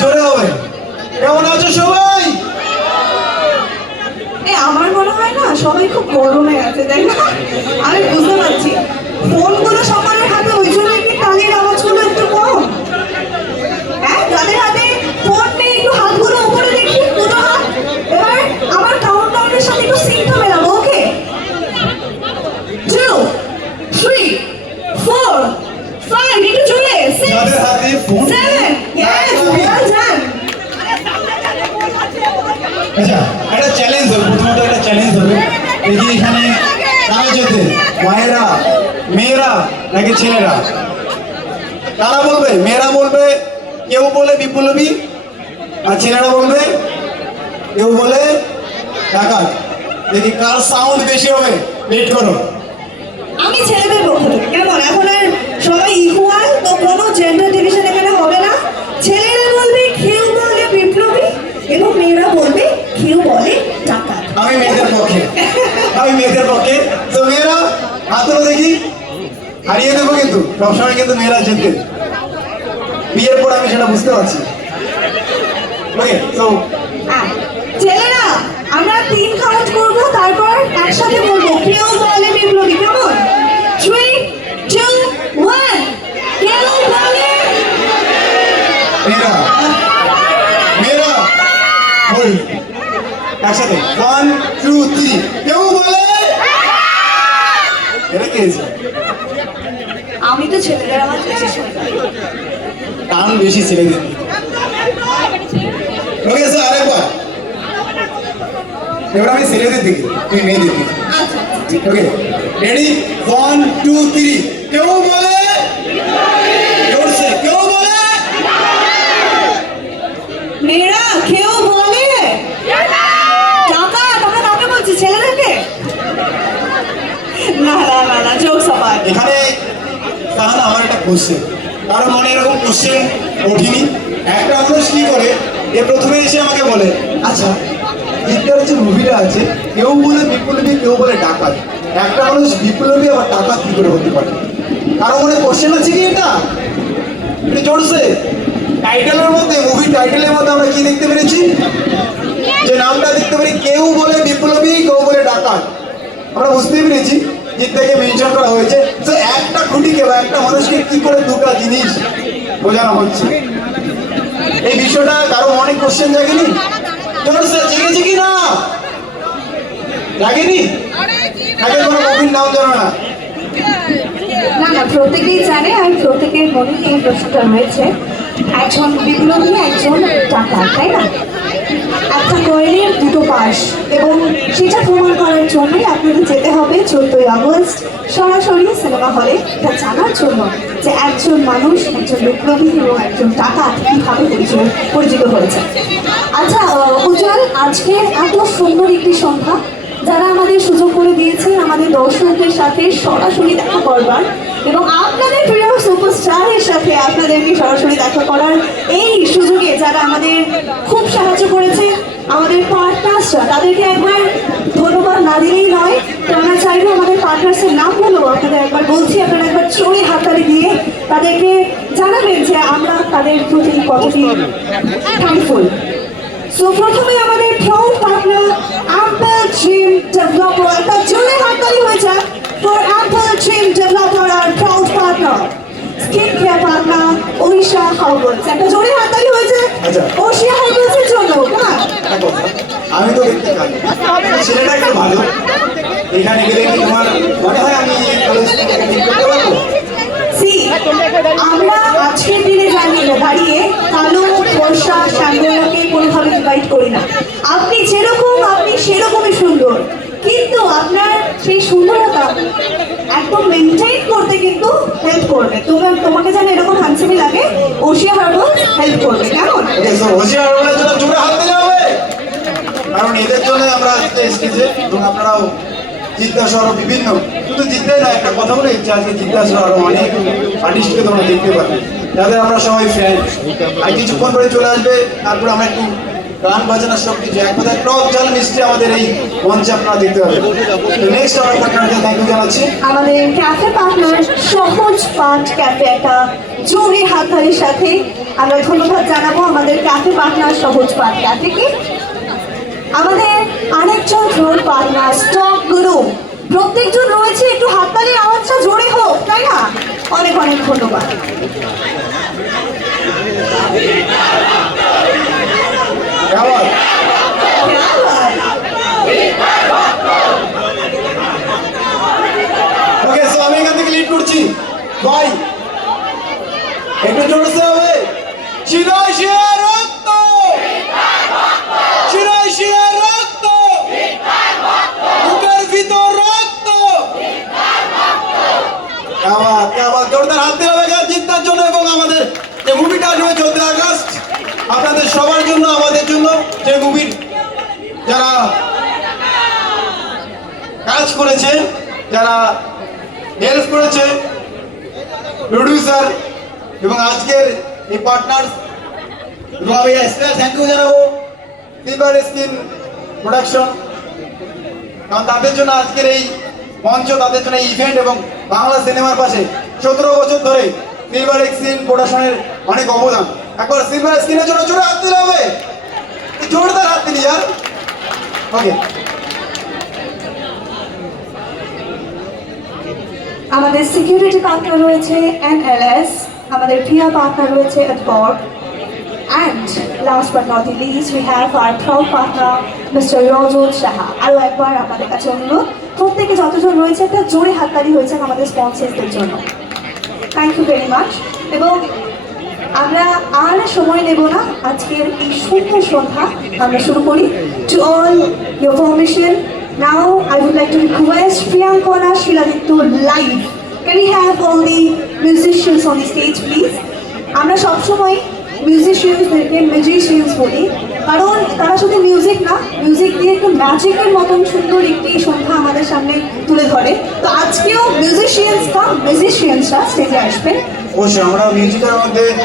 জোরে হবে। কেমন আছো সবাই? আমার মনে হয় না সবাই খুব গরমে আছে, তাই না? আমি বুঝতে পারছি ফোনগুলো সবার হাতে, ওই জন্য কি তালির আওয়াজগুলো একটু কম। হ্যাঁ, যাদের হাতে ফোন নেই একটু হাতগুলো উপরে দেখি, দুটো হাত। এবার আমার কাউন্টডাউনের সাথে একটু সিঙ্কটা মেলাবো। ওকে, 2 3 4 5, একটু জোরে, 6 যাদের হাতে ফোন 7, yes, well done. আচ্ছা, একটা চ্যালেঞ্জ হবে। প্রথমত একটা চ্যালেঞ্জ হবে, দেখি এখানে কারা যেতে, মায়েরা, মেয়েরা নাকি ছেলেরা? কারা বলবে? মেয়েরা বলবে, কেউ বলে বিপ্লবী, আর ছেলেরা বলবে কেউ বলে ডাকাত। দেখি কার সাউন্ড বেশি হবে। লেট করো। আমি ছেলেদের পক্ষ থেকে, কেমন এখন আর সবাই ইকুয়াল, তো কোনো জেন্ডার ডিভিশন এখানে হবে না। ছেলেরা বলবে কেউ বলে বিপ্লবী এবং মেয়েরা বলবে কেউ বলে ডাকাত। আমি মেয়েদের পক্ষে, আমি মেয়েদের পক্ষে। তো মেয়েরা হাত তোলো দেখি। হারিয়ে দেবো কিন্তু, সবসময় কিন্তু মেয়েরা জিতবে। বিয়ের পর আমি সেটা বুঝতে পারছি। ওকে, তো ছেলেরা আমরা 3 কাউন্ট করবো, তারপর একসাথে বলবো কেউ বলে বিপ্লবী। কেমন? 3 2 1, কেউ বলে। মেয়েরা, মেয়েরা বল একসাথে 1 2 3, কেউ বলে। এটা কে? আমি তো ছেলেদের আমার বেশি শুনতাম। টান বেশি ছেলেদের। ওকে, স্যার আরেকবার। এবার আমি ছেলেদের দিকে, তুই মেয়েদের দিকে। আচ্ছা ঠিক ওকে, রেডি 1 2 3, কেউ বলে। জোরসে কেউ বলে। মেয়েরা কেউ বলে ডাকাত। আমরা কাকে বলছি? ছেলেদেরকে? না না না না, জোক সবার। এখানে তাহলে আমার একটা কোশ্চেন, কারণ মনে এরকম কোশ্চেন ওঠেনি। একটা মানুষ কি করে, এ প্রথমে এসে আমাকে বলে, আচ্ছা জিদ্দার যে মুভিটা আছে, কেউ বলে বিপ্লবী, কেউ বলে ডাকাত। একটা মানুষ বিপ্লবী আবার ডাকাত কি করে হতে পারে? কারো মনে কোশ্চেন আছে কি? এটা একটু জোরসে। টাইটেলের মধ্যে, মুভি টাইটেলের মধ্যে আমরা কি দেখতে পেরেছি? যে নামটা দেখতে পারি, কেউ বলে বিপ্লবী, কেউ বলে ডাকাত। আমরা বুঝতেই পেরেছি জিদ্দাকে মেনশন করা হয়েছে। তো একটা খুঁটিকে বা একটা মানুষকে কি করে দুটো জিনিস বোঝানো হচ্ছে, এই বিষয়টা কারো অনেক কোশ্চেন জাগেনি? জোরসে জেগেছে কি না? জাগেনি? আগে কোনো মুভির নাম জানো না? না না, প্রত্যেকেই জানে, আর প্রত্যেকের মনেই এই প্রশ্নটা রয়েছে। একজন বিপ্লবী, একজন ডাকাত, তাই না? একটা কয়েনের দুটো পাশ, এবং সেটা প্রমাণ করার জন্যই আপনাদের যেতে হবে 14ই আগস্ট সরাসরি সিনেমা হলে, এটা জানার জন্য যে একজন মানুষ, একজন বিপ্লবী এবং একজন ডাকাত কীভাবে পরিচিত হয়েছে। আচ্ছা উজ্জ্বল, আজকে এত সুন্দর একটি সন্ধ্যা, যারা আমাদের সুযোগ করে দিয়েছে আমাদের দর্শকদের সাথে সরাসরি দেখা করবার এবং আপনাদের প্রিয় সুপারস্টারের সাথে আপনাদেরকে সরাসরি দেখা করার এই সুযোগে যারা আমাদের খুব সাহায্য করেছে, আমাদের পার্টনার্সরা, তাদেরকে একবার ধন্যবাদ না দিলেই নয়। তো আমরা চাইবো আমাদের পার্টনার্সের নামগুলো আপনাদের একবার বলছি, আপনারা একবার চড়ে হাততালি দিয়ে তাদেরকে জানাবেন যে আমরা তাদের প্রতি কতটি থ্যাঙ্কফুল। সো প্রথমে আমাদের প্রউড পার্টনার অ্যাপল ড্রিম ডেভেলপার, একটা জোরে হাততালি হয়েছে for Apple dream developer are proud partner skin care partner Oshea herbals. একটা জোরে হাততালি হয়েছে ওশিয়া হার্বালসের জন্য। হ্যাঁ, আমি তো দেখতে পাই ছেলেটা একটু ভালো, এখানে গেলে কি তোমার মনে হয় আমি করতে পারবো? আমরা আজকের দিনে দাঁড়িয়ে কালো, বর্ষা, শ্যামলাকে কোনোভাবে ডিভাইড করি না। আপনি যেরকম, আপনি সেরকমই সুন্দর, কিন্তু আপনার সেই সুন্দরতা একদম মেনটেন করতে কিন্তু হেল্প করবে। তোমাকে যেন এরকম হ্যান্ডসামি লাগে, ওশিয়া হার্বাল হেল্প করবে। কেমন? ওশিয়া হার্বালের জন্য জোরে হাত দিতে হবে, কারণ এদের জন্য আমরা আজকে এসেছি। এবং আপনারাও জিদ্দা শহর বিভিন্ন, শুধু জিদ্দাই না, একটা কথা বলে ইচ্ছা আছে, জিদ্দা শহর অনেক আর্টিস্টকে তোমরা দেখতে পাবে, যাদের আমরা সবাই ফ্যান। আর কিছুক্ষণ পরে চলে আসবে, তারপরে আমরা একটু গান বাজনা সব কিছু এক কথায় টক ঝাল মিষ্টি আমাদের এই মঞ্চে আপনারা দেখতে পাবেন। নেক্সট আমার পার্টনারকে থ্যাংক ইউ জানাচ্ছি। আমাদের ক্যাফে পার্টনার সহজ পাঠ ক্যাফে একটা জরুরি হাততালির সাথে আমরা ধন্যবাদ জানাবো আমাদের ক্যাফে পার্টনার সহজ পাঠ ক্যাফেকে। আমাদের আরেকজন রোল পার্টনার স্টক গুরু, প্রত্যেকজন রয়েছে, একটু হাততালির আওয়াজটা জোরে হোক, তাই না? অনেক অনেক ধন্যবাদ। আবার ওকে, সো আমি এখান থেকে লিড করছি ভাই, একটু জোরসে হবে। শিরায় শিরায় রক্ত, শিরায় শিরায় রক্ত, বুকের ভিতর রক্ত। আবার জোরদার হাত দিতে হবে জিততার জন্য এবং আমাদের যে মুভিটা আসবে 14 আগস্ট আপনাদের সবার জন্য, আমাদের জন্য, যে মুভির যারা কাজ করেছে, যারা হেল্প করেছে, প্রডিউসার এবং আজকের এই পার্টনার, এবং আমি স্পেশাল থ্যাংক ইউ জানাবো সিলভার স্ক্রিন প্রোডাকশন, কারণ তাদের জন্য আজকের এই মঞ্চ, তাদের জন্য এই ইভেন্ট এবং বাংলা সিনেমার পাশে 17 বছর ধরে সিলভার স্ক্রিন প্রোডাকশনের অনেক অবদান। একবার সিলভার স্ক্রিনের জন্য জোরে হাত দিতে হবে, জোরদার হাত দিলি यार। ওকে, আমাদের সিকিউরিটি পার্টনার রয়েছে NLS, আমাদের প্রিয়া পার্টনার রয়েছে Adborg, and last but not the least we have our proud partner Mr. Rajul Shaha। আরও একবার আমাদের কাছে অনুরোধ, প্রত্যেকে যতজন রয়েছে একটা জোরে হাততালি হয়েছেন আমাদের স্পন্সরদের জন্য। Thank you very much. এবং আমরা আর সময় নেব না, আজকের এই সুন্দর সন্ধ্যা আমরা শুরু করি। To all your permission, now I would like to request Priyankana Shiladitya live. Can we have all the musicians on the stage please? আমরা সবসময় মিউজিশিয়ানসদেরকে ম্যাজিশিয়ানস বলি, কারণ তারা শুধু মিউজিক না, মিউজিক দিয়ে একটু ম্যাজিকের মতন সুন্দর একটি সন্ধ্যা আমাদের সামনে তুলে ধরে। তো আজকেও মিউজিশিয়ানসরা স্টেজে আসবেন। অবশ্যই আমরা মিউজিকের মধ্যে